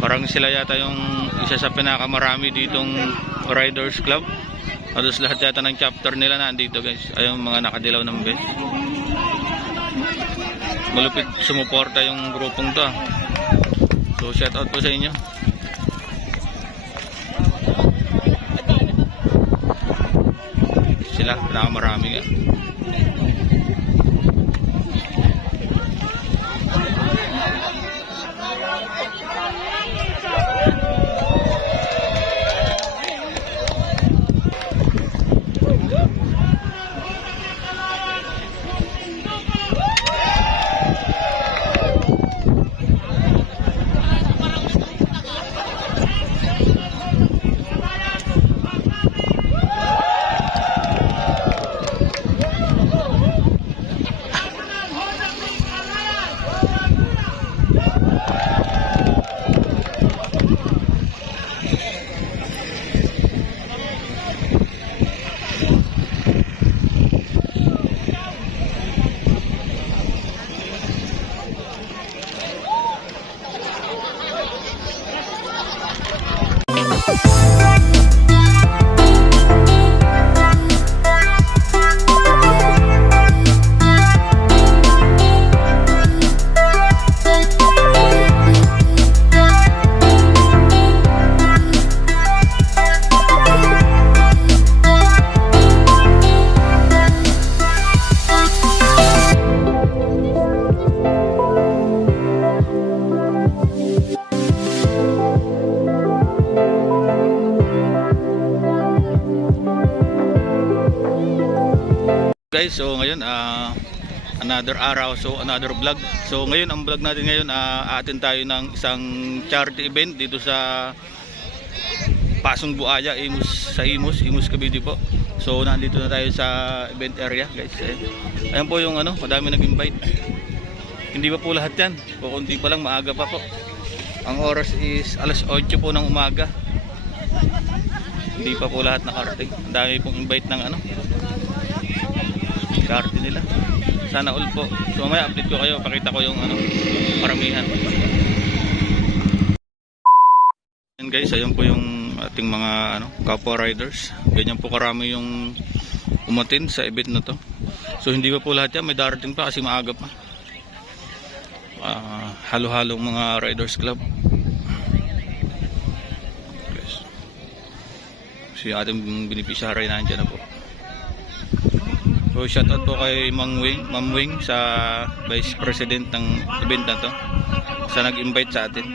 Parang sila yata yung isa sa pinakamarami ditong Riders Club. Halos lahat yata ng chapter nila nandito guys. Ay yung mga nakadilaw ng best. Malupit sumuporta yung grupong to. So shout out po sa inyo. Sila pinakamarami nga. Guys, so ngayon another araw, so another vlog. So ngayon ang vlog natin ngayon, atin tayo ng isang charity event dito sa Pasong Buaya, Imus Cavite po. So nandito na tayo sa event area guys. Ayan po yung madami nag-invite. Hindi pa po lahat yan, kukunti pa lang, maaga pa po. Ang oras is alas 8 po ng umaga. Hindi pa po lahat nakarating. Ang dami pong invite ng charity nila. Sana all po. So mamaya update ko kayo, pakita ko yung paramihan. And guys, ayun po yung ating mga kapwa riders. Ganyan po karami yung umatin sa event na to. So hindi pa po lahat yan, may darating pa kasi maaga pa. Halo-halong mga Riders Club. Guys. So yung ating beneficiary nandiyan na po. So shoutout po kay Ma'am Wing sa Vice President ng event na to, sa nag-invite sa atin.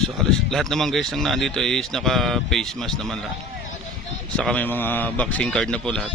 So lahat naman guys ang nandito is naka face mask naman lahat. Saka may mga vaccine card na po lahat.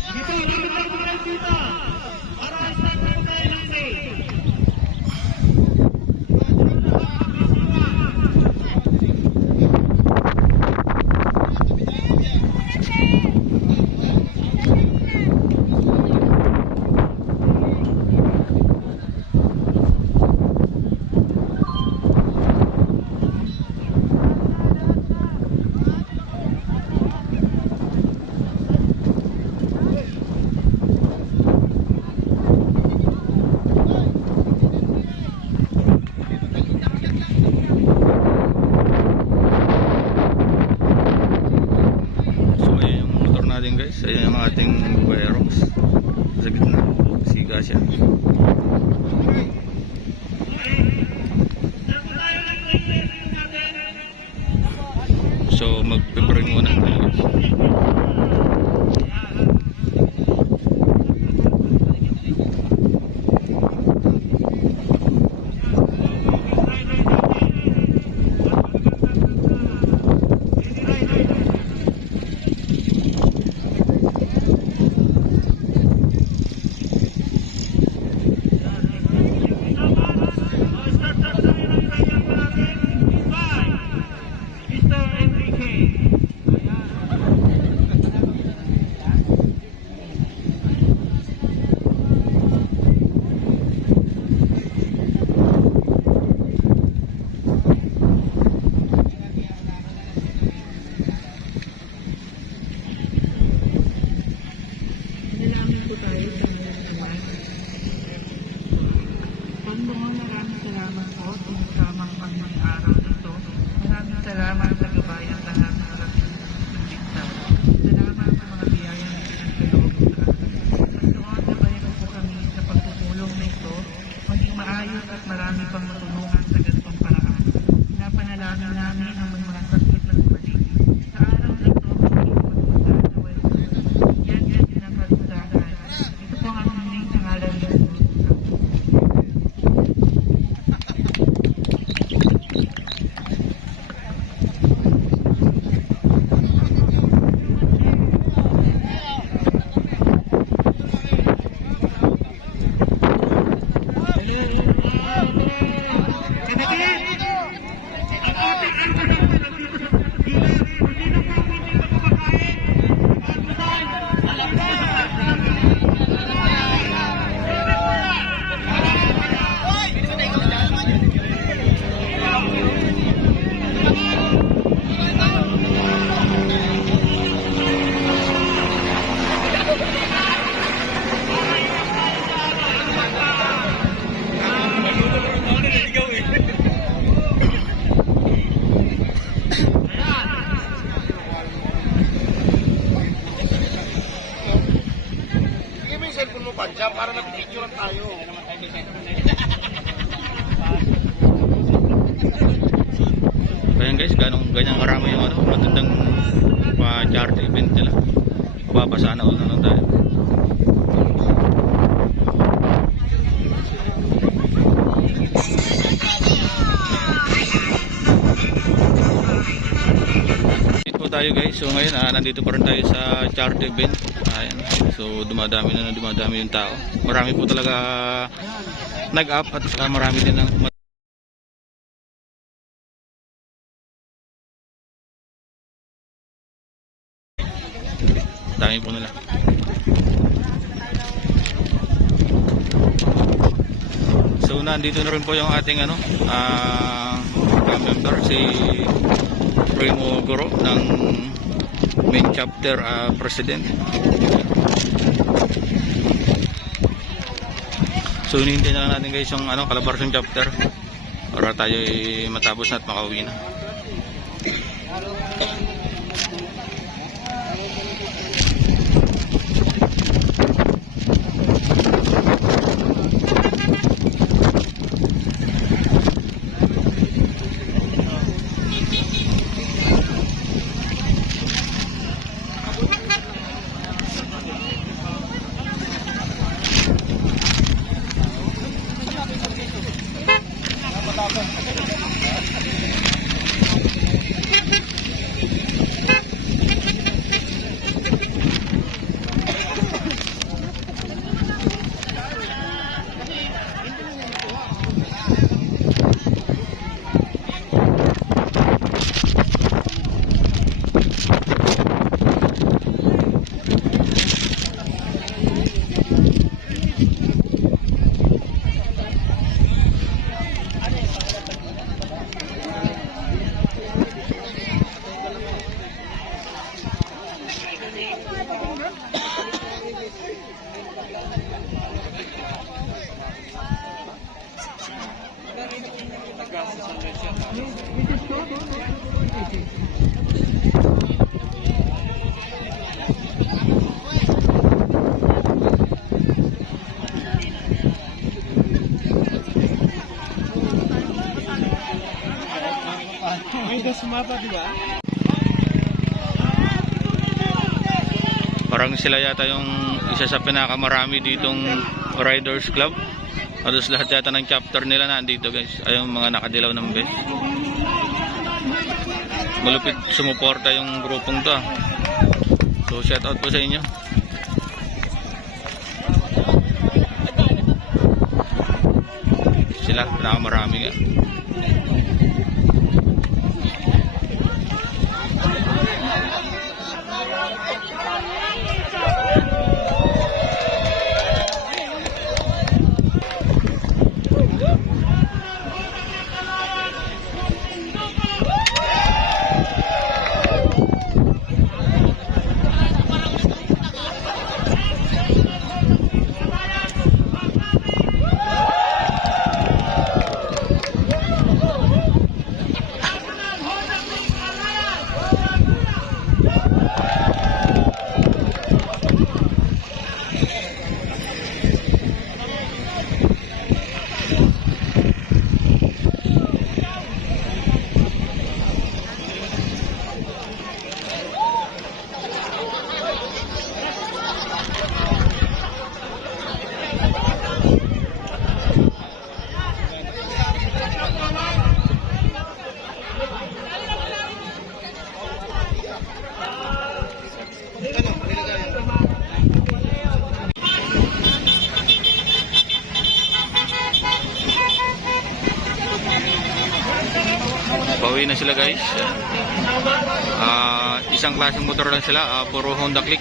Ayan yung ating Aerox sa gitna, siga siya. So magpe-pray muna tayo. damdamin namin ang may mga sakit na bumalik. Sa araw na ito, magpapatawad. Yan ang kaligtasan. Ito po ang aming pangalan ng Jesus. Para nag-picture tayo. Ayan guys, ganyan karami yung matindang pa-charity event nila. Papasana ulit na lang tayo. Dito po tayo guys. So ngayon nandito pa rin tayo sa charity event. Ayan. So dumadami yung tao. Marami po talaga nag-up at marami din ang dami po nila. So nandito na rin po yung ating member si Primo Guro ng main chapter president. So hinihintay na lang natin guys yung Calabarzon chapter para tayo matapos na at makauwi na. Sumapa, di ba? Parang sila yata yung isa sa pinakamarami ditong Riders Club. Halos lahat yata ng chapter nila nandito guys. Ay yung mga nakadilaw ng best. Malupit sumuporta yung grupong to. So shout out po sa inyo. Sila pinakamarami nga. Pauwi na sila guys. Isang klaseng motor lang sila, puro Honda Click.